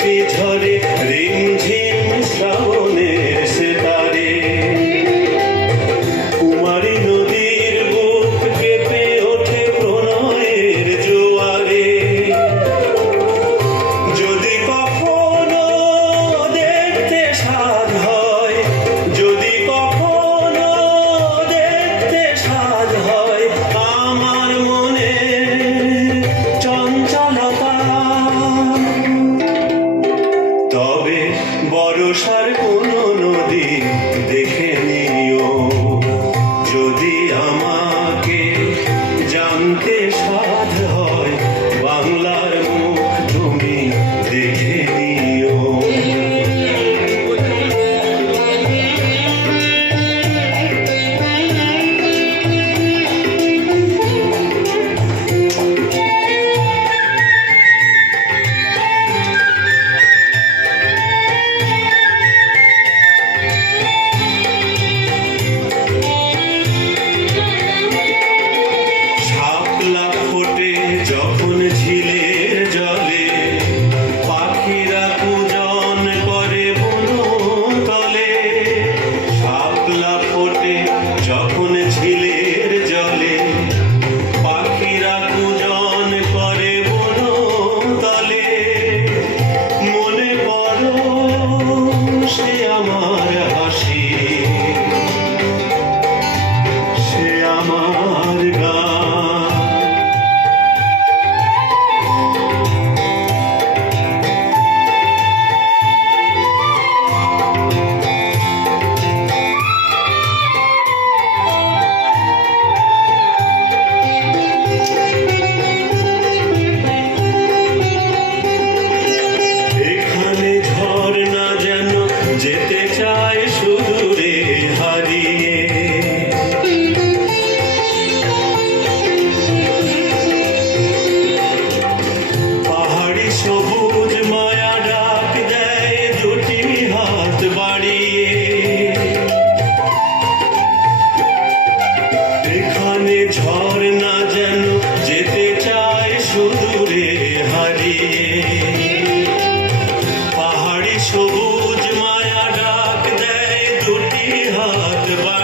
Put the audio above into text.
Sweet home. শুনেছিলে